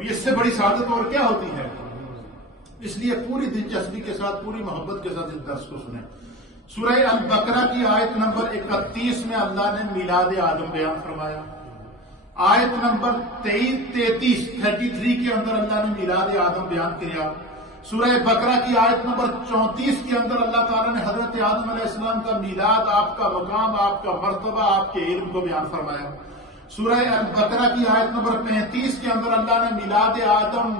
اور یہ اس سے بڑی سعادت اور کیا ہوتی ہے؟ اس لیے پوری دلچسپی کے ساتھ، پوری محبت کے ساتھ اس درس کو سنیں۔ سورہ البقرہ کی آیت نمبر 31 میں اللہ نے میلاد آدم بیان فرمایا۔ آیت نمبر 33 کے اندر اللہ نے میلاد آدم بیان کیا۔ سورہ بقرہ کی آیت نمبر 34 کے اندر اللہ تعالیٰ نے حضرت آدم علیہ السلام کا میلاد، آپ کا مقام، آپ کا مرتبہ، آپ کے علم کو بیان فرمایا۔ سورہ البقرہ کی آیت نمبر 35 کے اندر اللہ نے میلاد آدم،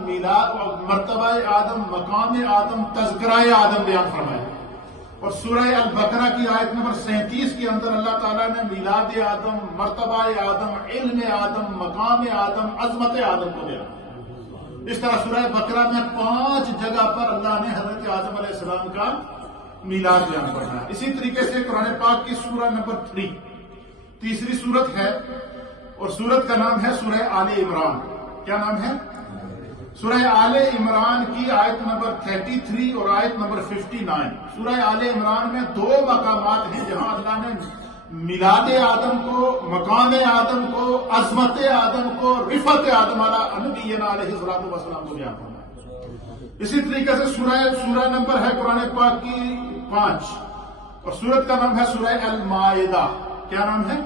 مرتبہ آدم، مقام آدم، تذکرہ آدم بیان فرمایا۔ اور سورہ البقرہ کی آیت نمبر 37 کے اندر اللہ تعالیٰ نے میلاد آدم، مرتبہ آدم، علم آدم، مقام آدم، عظمت آدم کو بیان۔ اس طرح سورہ بقرہ میں 5 جگہ پر اللہ نے حضرت آدم علیہ السلام کا میلاد بیان فرمایا۔ اسی طریقے سے قرآن پاک کی سورہ نمبر 3 تیسری سورت ہے، اور سورت کا نام ہے سورہ آل عمران۔ کیا نام ہے؟ سورہ آل عمران کی آیت نمبر 33 اور آیت نمبر 59۔ سورہ آل عمران میں 2 مقامات ہیں جہاں اللہ نے میلاد آدم کو، مقام آدم کو، عظمت آدم کو، رفعت آدم علی نبینا علیہ السلام کو بیان فرمایا۔ اسی طریقے سے سورہ نمبر ہے قرآن پاک کی 5، اور سورت کا نام ہے سورہ المائدہ۔ کیا نام ہے؟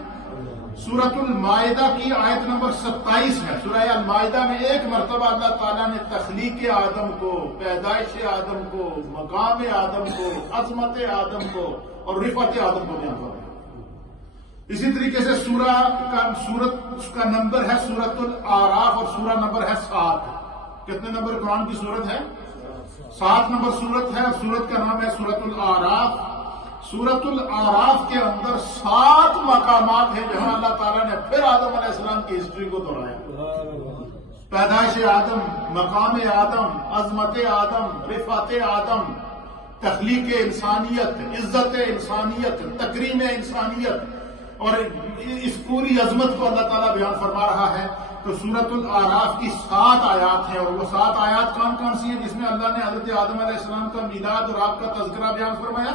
سورۃ المائدہ کی آیت نمبر 27 ہے۔ سورہ المائدہ میں 1 مرتبہ اللہ تعالیٰ نے تخلیق آدم کو، پیدائش آدم کو، مقام آدم کو، عظمت آدم کو اور رفعت آدم کو بیان فرمایا۔ اسی طریقے سے سورت کا نمبر ہے سورۃ الاعراف، اور سورہ نمبر ہے 7۔ کتنے نمبر قرآن کی سورت ہے؟ 7 نمبر سورت ہے، اور سورت کا نام ہے سورۃ الاعراف۔ سورۃ الاعراف کے اندر 7 مقامات ہیں جہاں اللہ تعالیٰ نے پھر آدم علیہ السلام کی ہسٹری کو دہرایا۔ پیدائش آدم، مقام آدم، عظمت آدم، رفعت آدم، تخلیق انسانیت، عزت انسانیت، تکریم انسانیت، اور اس پوری عظمت کو اللہ تعالیٰ بیان فرما رہا ہے۔ تو سورۃ الاعراف کی 7 آیات ہیں، اور وہ 7 آیات کون کون سی ہیں جس میں اللہ نے حضرت آدم علیہ السلام کا میلاد اور آپ کا تذکرہ بیان فرمایا؟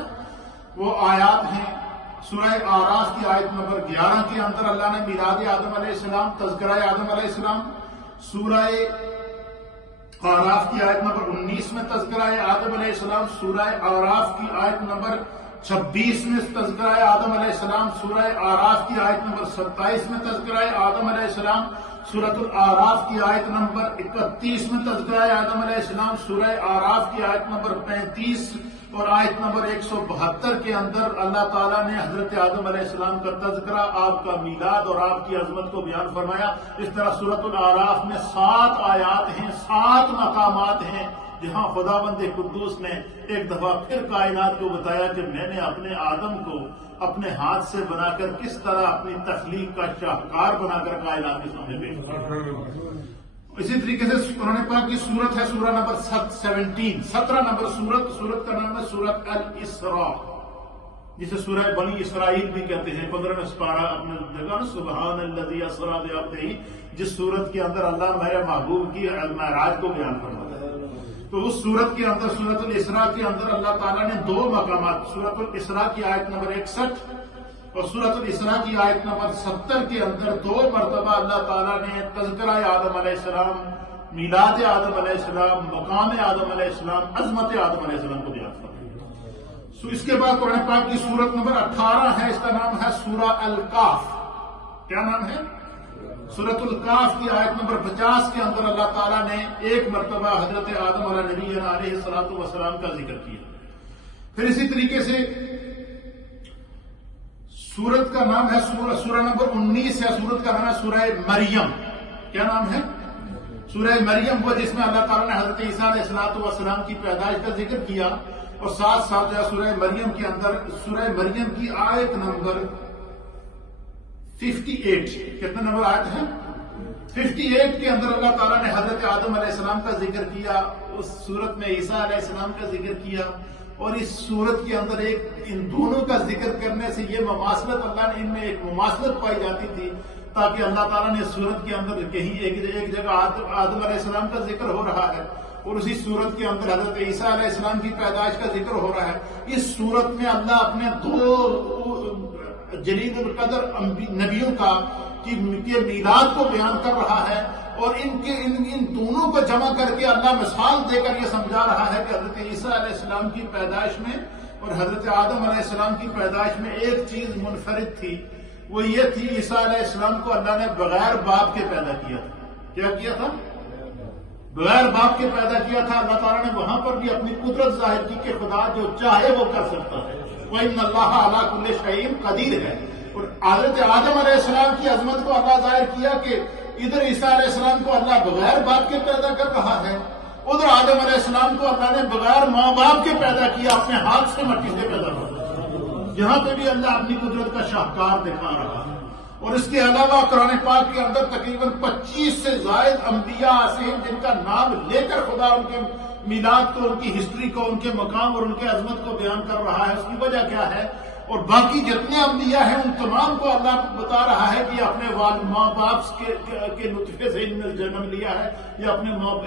وہ آیات ہیں سورہ اعراف کی آیت نمبر 11 کے اندر اللہ نے میلاد آدم علیہ السلام، تذکرہ آدم علیہ السلام۔ سورہ اعراف کی آیت نمبر 19 میں تذکرہ آدم علیہ السلام۔ سورہ اعراف کی آیت نمبر 26 میں تذکرہ آدم علیہ السلام۔ سورہ اعراف کی آیت نمبر 27 میں تذکرہ آدم علیہ السلام۔ سورۃ الاعراف کی آیت نمبر 31 میں تذکرہ آدم علیہ السلام۔ سورہ اعراف کی آیت نمبر 35 اور آیت نمبر 172 کے اندر اللہ تعالیٰ نے حضرت آدم علیہ السلام کا تذکرہ، آپ کا میلاد اور آپ کی عظمت کو بیان فرمایا۔ اس طرح سورۃ الاعراف میں 7 آیات ہیں، 7 مقامات ہیں جہاں خداوند قدوس نے ایک دفعہ پھر کائنات کو بتایا کہ میں نے اپنے آدم کو اپنے ہاتھ سے بنا کر کس طرح اپنی تخلیق کا شاہکار بنا کر کائنات کے سامنے پیش کیا۔ اسی طریقے سے قرآن پاک کی سورت ہے سورہ نمبر 17 نمبر سورت کا نام ہے سورۃ الاسراء، جسے سورہ بنی اسرائیل بھی کہتے ہیں۔ 15 سپارہ اپنے جگہ سبحان الذی اسریٰ بعبدہ، جس سورت کے اندر اللہ میرے محبوب کی معراج کو بیان فرماتا ہے۔ تو اس سورت کے اندر، سورۃ الاسراء کے اندر اللہ تعالیٰ نے 2 مقامات، سورۃ الاسراء کی آیت نمبر 61 اور سورۃ الاسراء کی آیت نمبر 70 کے اندر 2 مرتبہ اللہ تعالیٰ نے تذکرہ آدم علیہ السلام، میلاد آدم علیہ السلام، مقام آدم علیہ السلام، عظمت آدم علیہ السلام کو بیان فرمایا۔ اس کے بعد قرآن پاک کی سورت نمبر 18 ہے، اس کا نام ہے سورہ الکاف۔ کیا نام ہے؟ سورۃ الکاف کی آیت نمبر 50 کے اندر اللہ تعالیٰ نے 1 مرتبہ حضرت آدم علیہ نبی علیہ السلام کا ذکر کیا۔ پھر اسی طریقے سے سورت کا نام ہے سورہ نمبر 19 ہے، سورت کا نام ہے سورہ مریم۔ کیا نام ہے؟ سورہ مریم وہ جس میں اللہ تعالیٰ نے حضرت عیسیٰ علیہ السلام کی پیدائش کا ذکر کیا، اور ساتھ ساتھ سورہ مریم کے اندر سورہ مریم کی آیت نمبر 58، کتنے نمبر آیت ہے؟ 58 کے اندر اللہ تعالیٰ نے حضرت آدم علیہ السلام کا ذکر کیا، اس سورت میں عیسیٰ علیہ السلام کا ذکر کیا، اور اس سورت کے اندر ان دونوں کا ذکر کرنے سے یہ مماثلت، اللہ نے ان میں ایک مماثلت پائی جاتی تھی، تاکہ اللہ تعالیٰ نے سورت کے اندر کہیں ایک جگہ آدم علیہ السلام کا ذکر ہو رہا ہے اور اسی سورت کے اندر حضرت عیسیٰ علیہ السلام کی پیدائش کا ذکر ہو رہا ہے۔ اس سورت میں اللہ اپنے 2 جلیل القدر نبیوں کا میلاد کو بیان کر رہا ہے، اور ان دونوں کو جمع کر کے اللہ مثال دے کر یہ سمجھا رہا ہے کہ حضرت عیسیٰ علیہ السلام کی پیدائش میں اور حضرت آدم علیہ السلام کی پیدائش میں ایک چیز منفرد تھی، وہ یہ تھی عیسیٰ علیہ السلام کو اللہ نے بغیر باپ کے پیدا کیا تھا۔ کیا کیا تھا؟ بغیر باپ کے پیدا کیا تھا۔ اللہ تعالیٰ نے وہاں پر بھی اپنی قدرت ظاہر کی کہ خدا جو چاہے وہ کر سکتا ہے، وَإِنَّ اللَّهَ عَلَىٰ كُلِّ شَيْءٍ قدیر ہے۔ اور حضرت آدم علیہ السلام کی عظمت کو اللہ ظاہر کیا کہ ادھر عیسیٰ علیہ السلام کو اللہ بغیر باپ کے پیدا کر رہا ہے، ادھر آدم علیہ السلام کو اللہ نے بغیر ماں باپ کے پیدا کیا، اپنے ہاتھ سے مٹی سے پیدا کیا۔ یہاں پہ بھی اللہ اپنی قدرت کا شاہکار دکھا رہا ہے۔ اور اس کے علاوہ قرآن پاک کے اندر تقریباً 25 سے زائد انبیاء ایسے ہیں جن کا نام لے کر خدا ان کے میلاد کو، ان کی ہسٹری کو، ان کے مقام اور ان کے عظمت کو بیان کر رہا ہے۔ اس کی وجہ کیا ہے؟ اور باقی جتنے انبیاء ہیں ان تمام کو اللہ بتا رہا ہے کہ اپنے ماں باپ کے نطفے سے ان نے جنم لیا ہے، یا اپنے ماں باپ